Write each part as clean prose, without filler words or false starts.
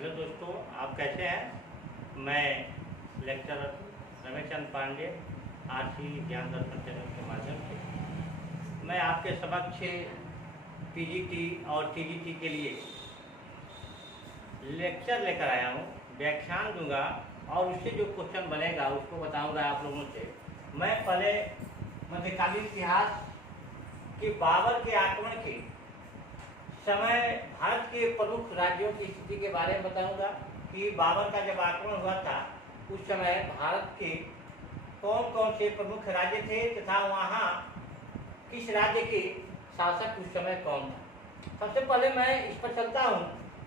Hello दोस्तों, आप कैसे हैं। मैं लेक्चरर रमेश चंद पांडे आरसी ज्ञान दर्शन चैनल के माध्यम से मैं आपके समक्ष पीजीटी और टीजीटी के लिए लेक्चर लेकर आया हूँ। व्याख्यान दूंगा और उससे जो क्वेश्चन बनेगा उसको बताऊंगा आप लोगों से। मैं पहले मध्यकालीन इतिहास कि बाबर के आक्रमण के समय भारत के प्रमुख राज्यों की स्थिति के बारे में बताऊंगा कि बाबर का जब आक्रमण हुआ था उस समय भारत के कौन कौन से प्रमुख राज्य थे तथा वहाँ किस राज्य के शासक उस समय कौन था। सबसे पहले मैं इस पर चलता हूँ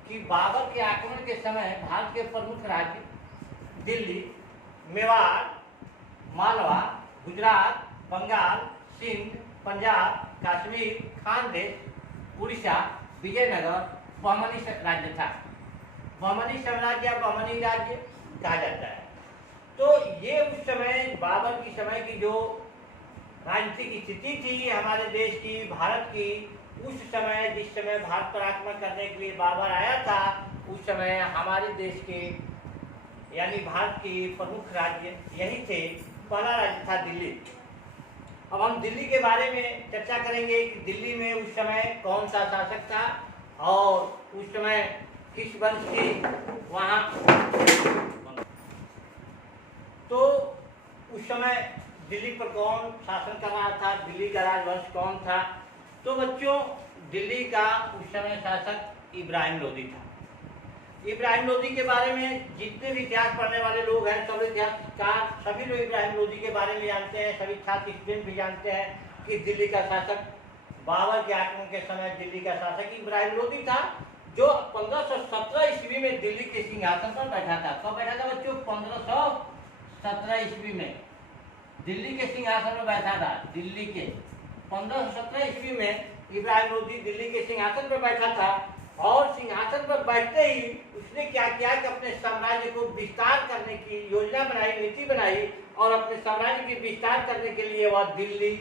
कि बाबर के आक्रमण के समय भारत के प्रमुख राज्य दिल्ली, मेवाड़, मालवा, गुजरात, बंगाल, सिंध, पंजाब, कश्मीर, खानदेश, उड़ीसा, विजयनगर, बहमनी राज्य था। बहमनी साम्राज्य या बहमनी राज्य कहा जाता है। तो ये उस समय बाबर की समय की जो राजनीतिक स्थिति थी हमारे देश की, भारत की, उस समय जिस समय भारत पर आक्रमण करने के लिए बाबर आया था उस समय हमारे देश के यानी भारत के प्रमुख राज्य यही थे। पहला राज्य था दिल्ली। अब हम दिल्ली के बारे में चर्चा करेंगे कि दिल्ली में उस समय कौन सा शासक था और उस समय किस वंश की वहाँ। तो उस समय दिल्ली पर कौन शासन कर रहा था, दिल्ली का राजवंश कौन था। तो बच्चों, दिल्ली का उस समय शासक इब्राहिम लोदी था। इब्राहिम लोदी के बारे में जितने भी इतिहास पढ़ने वाले लोग हैं, सब इतिहासकार सभी लोग इब्राहिम लोदी के बारे में जानते हैं। सभी छात्र स्टूडेंट भी जानते हैं कि दिल्ली का शासक बाबर के आक्रमण के समय दिल्ली का शासक इब्राहिम लोदी था, जो 1517 ईस्वी में दिल्ली के सिंहासन पर बैठा था। कब बैठा था बच्चों? 1517 ईस्वी में दिल्ली के सिंहासन पर बैठा था। दिल्ली के 1517 ईस्वी में इब्राहिम लोदी दिल्ली के सिंहासन पर बैठा था और सिंहासन पर बैठते ही उसने क्या किया कि अपने साम्राज्य को विस्तार करने की योजना बनाई, नीति बनाई और अपने साम्राज्य की विस्तार करने के लिए वह दिल्ली,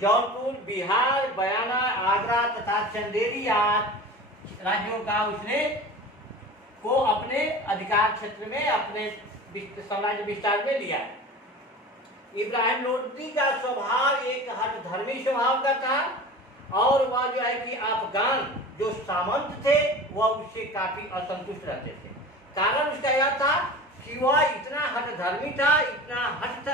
जौनपुर, बिहार, बयाना, आगरा तथा चंदेरी आदि राज्यों का उसने को अपने अधिकार क्षेत्र में, अपने साम्राज्य विस्तार में लिया। इब्राहिम लोदी का स्वभाव एक हठधर्मी स्वभाव का था और वह जो है कि अफगान जो सामंत थे वह उससे काफी असंतुष्ट रहते थे। कारण उसका यह था कि वह इतना हठधर्मी था, इतना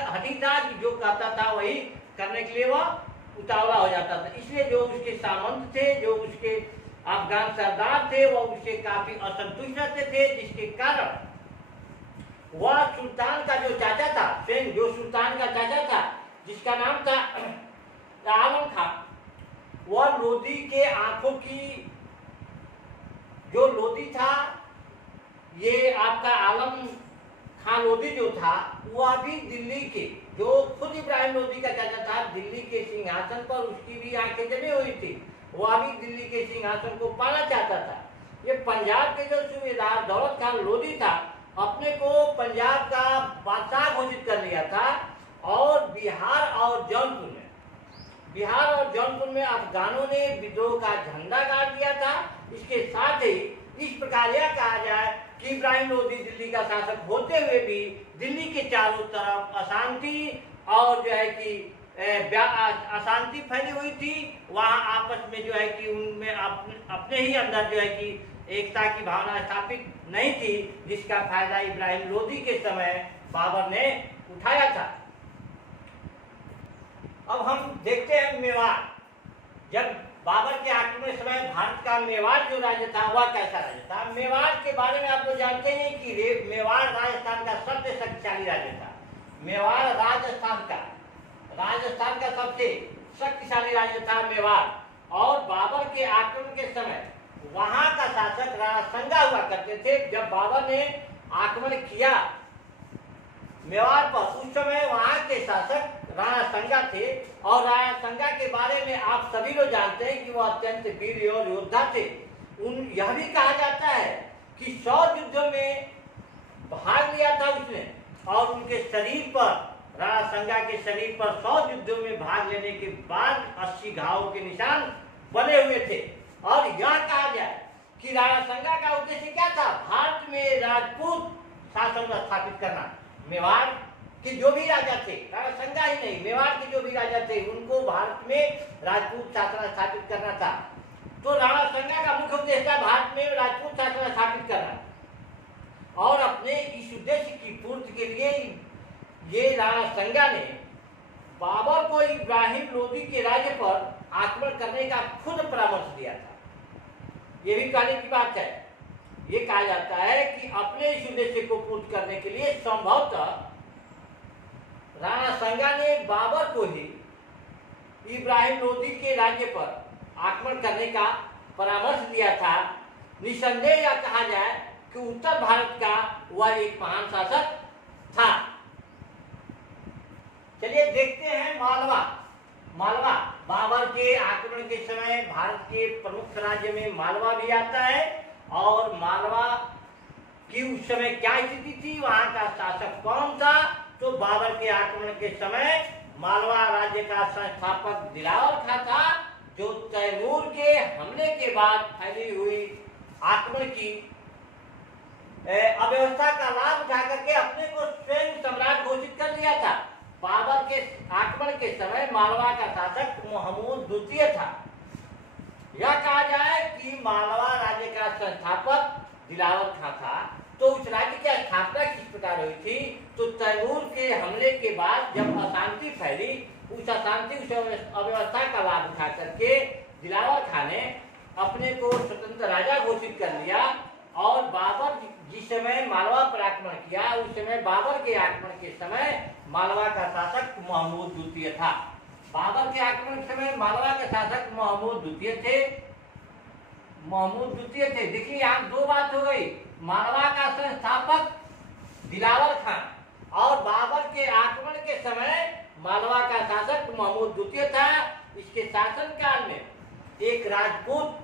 हठी था कि जो कहता था वही करने के लिए वह उतावला हो जाता था। इसलिए जो उसके सामंत थे, जो उसके अफगान सरदार थे, वह उससे काफी असंतुष्ट रहते थे, जिसके कारण वह सुल्तान का जो चाचा था, स्वयं जो सुल्तान का चाचा था जिसका नाम था आलम खां, वह लोदी के आंखों की जो लोदी था, ये आपका आलम खां लोदी जो था वह भी दिल्ली के, जो खुद इब्राहिम लोदी का चाचा था, दिल्ली के सिंहासन पर उसकी भी आंखें जमी हुई थी। वह भी दिल्ली के सिंहासन को पाना चाहता था। ये पंजाब के जो सूबेदार दौलत खान लोदी था अपने को पंजाब का बादशाह घोषित कर लिया था और बिहार और जौनपुर में अफगानों ने विद्रोह का झंडा गाड़ दिया था। इसके साथ ही इस प्रकार यह कहा जाए कि इब्राहिम लोदी दिल्ली का शासक होते हुए भी दिल्ली के चारों तरफ अशांति और जो है कि अशांति फैली हुई थी। वहाँ आपस में जो है कि उनमें अपने ही अंदर जो है कि एकता की भावना स्थापित नहीं थी, जिसका फायदा इब्राहिम लोदी के समय बाबर ने उठाया था। अब हम देखते हैं मेवाड़। जब बाबर के आक्रमण समय भारत का मेवाड़ जो राज्य था वह कैसा राज्य था। मेवाड़ के बारे में आप लोग जानते हैं कि मेवाड़ राजस्थान का सबसे शक्तिशाली राज्य था। मेवाड़ राजस्थान का सबसे शक्तिशाली राज्य था मेवाड़। और बाबर के आक्रमण के समय वहां का शासक राणा संगा हुआ करते थे। जब बाबर ने आक्रमण किया मेवाड़ पर, उस समय वहां के शासक राणा संगा थे और राणा संगा के बारे में आप सभी लोग जानते हैं कि वह अत्यंत वीर और योद्धा थे। यह भी कहा जाता है कि 100 युद्धों में भाग लिया था उसने और उनके शरीर पर, राणा संगा के शरीर पर 100 युद्धों में भाग लेने के बाद 80 घावों के निशान बने हुए थे। और यह कहा जाए कि राणा संगा का उद्देश्य क्या था? भारत में राजपूत शासन स्थापित करना। मेवाड़ के जो भी राजा थे, राणा संगा ही नहीं, मेवाड़ के जो भी राजा थे, उनको भारत में राजपूत शासन स्थापित करना था। तो राणा संगा का मुख्य उद्देश्य था भारत में राजपूत शासन स्थापित करना। और अपने इस उद्देश्य की पूर्ति के लिए ये राणा संगा ने बाबर को इब्राहिम लोदी के राज्य पर आक्रमण करने का खुद परामर्श दिया था। ये भी कहने की बात है। ये कहा जाता है कि अपने इस उद्देश्य को पूर्ण करने के लिए संभवतः राणा संगा ने बाबर को ही इब्राहिम लोदी के राज्य पर आक्रमण करने का परामर्श दिया था। निसंदेह यह कहा जाए कि उत्तर भारत का वह एक महान शासक था। चलिए देखते हैं मालवा। मालवा बाबर के आक्रमण के समय भारत के प्रमुख राज्य में मालवा भी आता है। और मालवा की उस समय क्या स्थिति थी, वहां का शासक कौन था? तो बाबर के आक्रमण के समय मालवा राज्य का संस्थापक दिलावर खां था, जो तैमूर के हमले के बाद फैली हुई आक्रमण की अव्यवस्था का लाभ उठा करके अपने को स्वयं सम्राट घोषित कर दिया था। बाबर के आक्रमण के समय मालवा का शासक महमूद द्वितीय था। यह कहा जाए कि मालवा राज्य का संस्थापक दिलावर खां था। तो उस राज्य की स्थापना किस प्रकार हुई थी? तो तैमूर के हमले के बाद जब अशांति फैली, उस अशांति उस अव्यवस्था का लाभ उठा करके दिलावर खां ने अपने को स्वतंत्र राजा घोषित कर लिया। और बाबर जिस समय मालवा पर आक्रमण किया, उस समय बाबर के आक्रमण के समय मालवा का शासक महमूद द्वितीय था। बाबर के आक्रमण के समय मालवा के शासक महमूद द्वितीय थे। महमूद द्वितीय थे। देखिए यहाँ दो बात हो गई, मालवा का संस्थापक दिलावर खां और बाबर के आक्रमण के समय मालवा का शासक महमूद द्वितीय था। इसके शासनकाल में एक राजपूत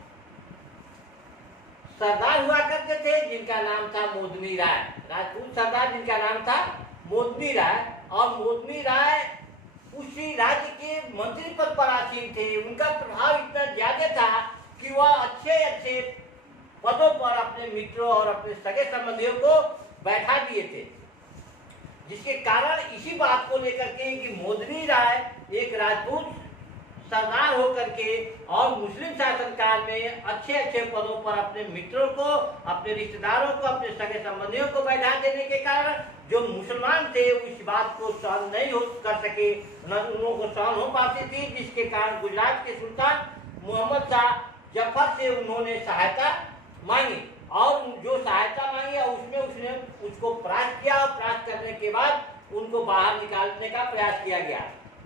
सरदार हुआ करते थे जिनका नाम था मोदनी राय। राजपूत सरदार जिनका नाम था मोदनी राय। और मोदनी राय उसी राज्य के मंत्री पद पर आसीन थे। उनका प्रभाव इतना ज्यादा था कि वह अच्छे अच्छे पदों पर अपने मित्रों और अपने सगे संबंधियों को बैठा दिए थे, जिसके कारण इसी बात को लेकर के कि मोदनी राय एक राजपूत सरदार होकर के और मुस्लिम शासनकाल में अच्छे अच्छे पदों पर अपने मित्रों को, अपने रिश्तेदारों को, अपने सगे संबंधियों को बैठा देने के कारण जो मुसलमान थे उस बात को सहन नहीं हो कर सके, न उन लोगों को सहन हो पाती थी, जिसके कारण गुजरात के सुल्तान मोहम्मद शाह जफर से उन्होंने सहायता मांगी। और जो सहायता मांगी उसमें उसने उसको परास्त किया। और परास्त करने के बाद उनको बाहर निकालने का प्रयास किया गया।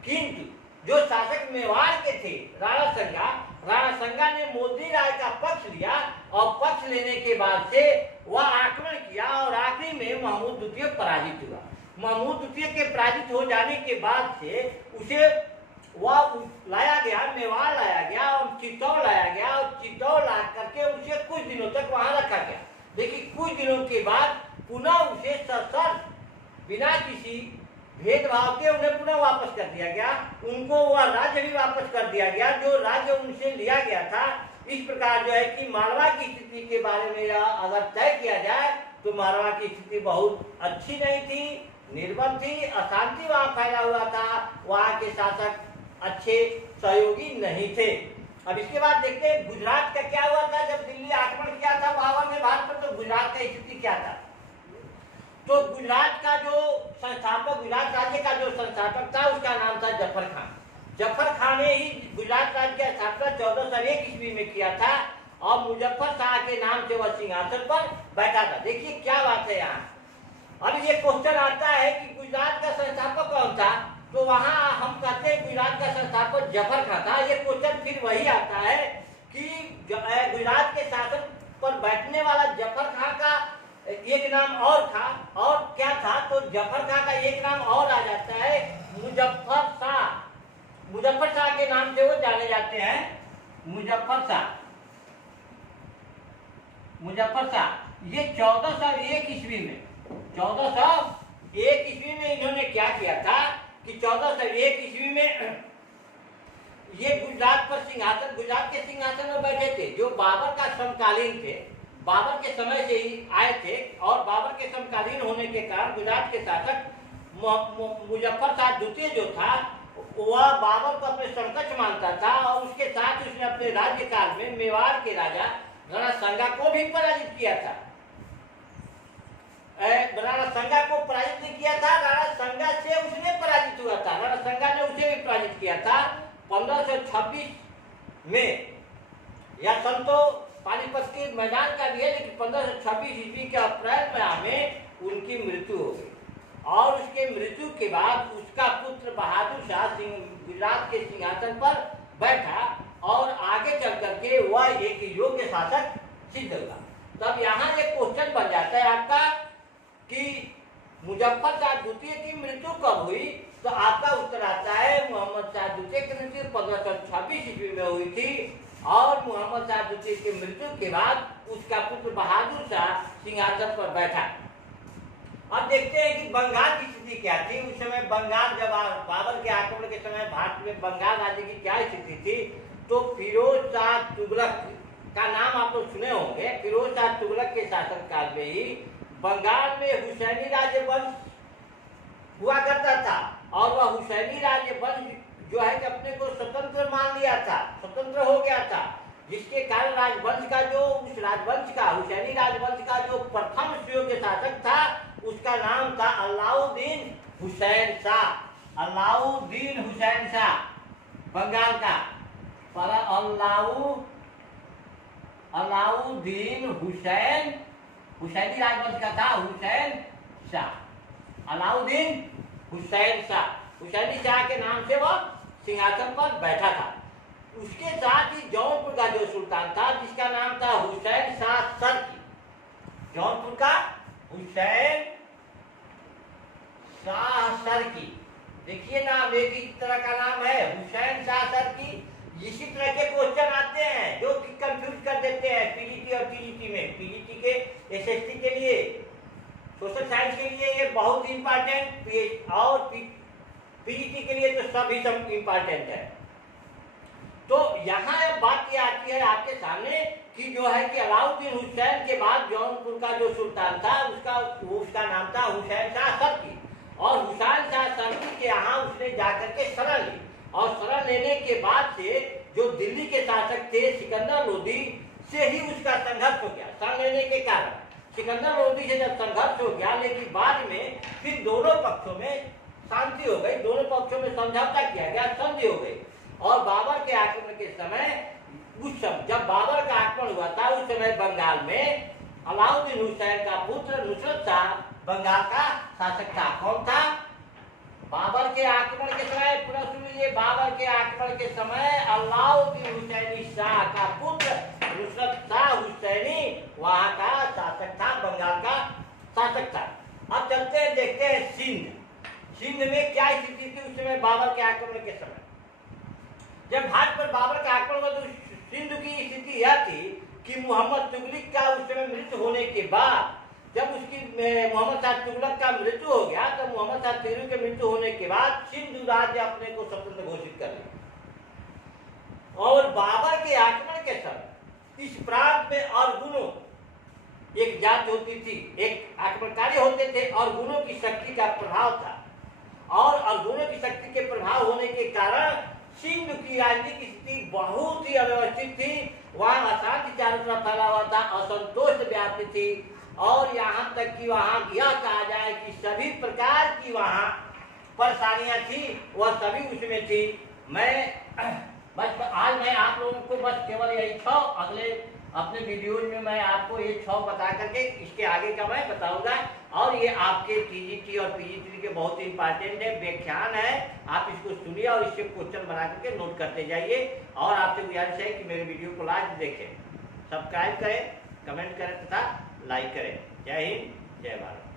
किंतु जो शासक मेवाड़ के थे राणा संगा ने मोदी राय का पक्ष लिया। और पक्ष लेने के बाद से वह आक्रमण किया और आखिरी में महमूद द्वितीय पराजित हुआ। महमूद द्वितीय के पराजित हो जाने के बाद से उसे वह लाया गया, मेवाड़ लाया गया और चित्तौड़ लाया गया। और चित्तौड़ ला करके उसे कुछ दिनों तक वहां रखा गया। देखिए कुछ दिनों के बाद पुनः उसे सशर्त बिना किसी भेदभाव के उन्हें पुनः वापस कर दिया गया। उनको वह राज्य भी वापस कर दिया गया जो राज्य उनसे लिया गया था। इस प्रकार जो है कि मालवा की स्थिति के बारे में अगर तय किया जाए तो मालवा की स्थिति बहुत अच्छी नहीं थी, निर्बल थी, अशांति वहां फैला हुआ था। वहां के शासक अच्छे सहयोगी नहीं थे। अब इसके बाद देखते हैं गुजरात का क्या हुआ था। जब दिल्ली आक्रमण किया था बाबर ने भारत पर, तो गुजरात का स्थिति क्या था? तो गुजरात का जो संस्थापक, गुजरात राज्य का जो संस्थापक था उसका नाम था जफर खां। जफर खां ने ही गुजरात राज्य की स्थापना 1401 ईस्वी में किया था। और मुजफ्फर शाह के नाम से वह सिंहासन पर बैठा था। देखिए क्या बात है यहाँ। अब ये क्वेश्चन आता है कि गुजरात का संस्थापक कौन था? तो वहां हम कहते हैं गुजरात का संस्थापक जफर खां था। ये क्वेश्चन फिर वही आता है कि गुजरात के शासन पर बैठने वाला जफर खां का एक नाम और था। और क्या था? तो जफर खां का एक नाम और आ जाता है मुजफ्फर शाह। मुजफ्फर शाह के नाम से वो जाने जाते हैं, मुजफ्फर शाह। मुजफ्फर शाह ये 1401 ईस्वी में 1401 ईस्वी में इन्होंने क्या किया था कि 1401 ईस्वी में ये गुजरात के सिंहासन में बैठे थे, जो बाबर का समकालीन थे, बाबर के समय से ही आए थे। और बाबर के समकालीन होने के कारण गुजरात के शासक मुजफ्फर शाह द्वितीय जो था, वह बाबर को अपने समकक्ष मानता था और उसके साथ उसने अपने राज्यकाल में मेवाड़ के राजा राणा संगा को भी पराजित किया था। राणा संगा को पराजित नहीं किया था, राणा संगा से उसने पराजित हुआ था, राणा संगा ने उसे भी पराजित किया था 1526 में। या सन तो पानीपत के मैदान का भी है, लेकिन 1526 ईस्वी के अप्रैल में उनकी मृत्यु हो गई। और उसके मृत्यु के बाद उसका पुत्र बहादुर शाह सिंह गुजरात के सिंहासन पर बैठा और आगे चल करके वह एक योग्य शासक सिद्ध हुआ। तब यहाँ एक क्वेश्चन बन जाता है आपका कि मुजफ्फर शाह द्वितीय की मृत्यु कब हुई, तो आपका उत्तर आता है मोहम्मद शाह द्वितीय की मृत्यु 1526 ईस्वी में हुई थी। और मोहम्मद शाह द्वितीय की मृत्यु के बाद उसका पुत्र बहादुर शाह सिंहासन पर बैठा। अब देखते हैं कि बंगाल की स्थिति क्या थी उस समय। बंगाल जब बाबर के आक्रमण के समय भारत में बंगाल राज्य की क्या स्थिति थी, तो फिरोज शाह तुगलक का नाम आप लोग सुने होंगे। फिरोज शाह तुगलक के शासनकाल में ही बंगाल में हुसैनी राजवंश हुआ करता था। और वह हुसैनी राजवंश जो है कि अपने को स्वतंत्र मान लिया था, स्वतंत्र हो गया था, जिसके कारण राजवंश का जो उस राजवंश का हुसैनी राजवंश का जो प्रथम सुयोग्य शासक था उसका नाम था अलाउद्दीन हुसैन शाह। अलाउद्दीन हुसैन शाह बंगाल का अलाउद्दीन हुसैन, हुसैनी राजवंश का था हुसैन शाह, अलाउद्दीन हुसैन शाह। हुसैनी शाह के नाम से वह सिंहासन पर बैठा था। उसके साथ ही जौनपुर का जो सुल्तान था जिसका नाम था हुसैन शाह सरकी, जौनपुर का हुसैन शाह सरकी, देखिए नाम एक ही तरह का नाम है, हुसैन शाह सरकी। इसी तरह के क्वेश्चन आते हैं जो कि कंफ्यूज कर देते हैं पीजीटी और टीजीटी में। पीजीटी के एसएसटी के लिए, सोशल साइंस के लिए ये बहुत इंपॉर्टेंट, और पीजीटी के लिए तो सभी सब इंपॉर्टेंट है। तो यहाँ बात ये आती है आपके सामने कि जो है कि अलाउद्दीन हुसैन के बाद जौनपुर का जो सुल्तान था उसका नाम था हुसैन शाह सरकी। और हुसैन शाह सरकी के यहाँ उसने जाकर के शरण ली, और शरण लेने के बाद से जो दिल्ली के शासक थे सिकंदर लोदी से ही उसका संघर्ष हो गया। शरण लेने के कारण सिकंदर लोदी से जब संघर्ष हो गया, लेकिन बाद में फिर दोनों पक्षों में शांति हो गई, दोनों पक्षों में समझौता किया गया, संधि हो गई। और बाबर के आक्रमण के समय जब बाबर का आक्रमण हुआ था उस समय बंगाल में अलाउद्दीन हुसैन का पुत्र नुसरत शाह बंगाल का शासक था। कौन था? बाबर के आक्रमण के समय, पूरा सुनिए, बाबर के आक्रमण के समय अलाउद्दीन हुसैनी शाह का पुत्र नुसरत शाह हुसैनी वहां का शासक था, बंगाल का शासक था। अब चलते हैं, देखते हैं सिंध में क्या स्थिति थी उस समय बाबर के आक्रमण के समय। जब भारत पर बाबर का आक्रमण हुआ तो सिंध की स्थिति यह थी कि मोहम्मद तुगलक का उस समय मृत्यु होने के बाद, जब उसकी मोहम्मद शाह तुगलक का मृत्यु हो गया, तो मोहम्मद शाह तुगलक के मृत्यु होने के बाद सिंध राज्य अपने को स्वतंत्र घोषित कर लिया। और बाबर के आक्रमण के समय इस प्रांत में अरगुनों एक जात होती थी, एक आक्रमणकारी होते थे, अरगुनों की शक्ति का प्रभाव था। और अरगुनों की शक्ति के प्रभाव होने के कारण सिंध की राजनीतिक स्थिति बहुत ही अव्यवस्थित थी। वहां अशांति चारों तरफ फैला हुआ था, असंतोष व्याप्त थी, और यहाँ तक कि वहां यह कहा जाए कि सभी प्रकार की वहां परेशानियां थी, वह सभी उसमें थी। आज मैं आप लोगों को बस केवल यही 6, अगले अपने वीडियोज में मैं आपको ये 6 बता करके इसके आगे का मैं बताऊंगा। और ये आपके टीजीटी और पीजीटी के बहुत इंपॉर्टेंट है, व्याख्यान है, आप इसको सुनिए और इससे क्वेश्चन बना करके नोट करते जाइए। और आपसे गुजारिश है कि मेरे वीडियो को लास्ट देखें, सब्सक्राइब करें, कमेंट करें तथा लाइक करें। जय हिंद, जय भारत।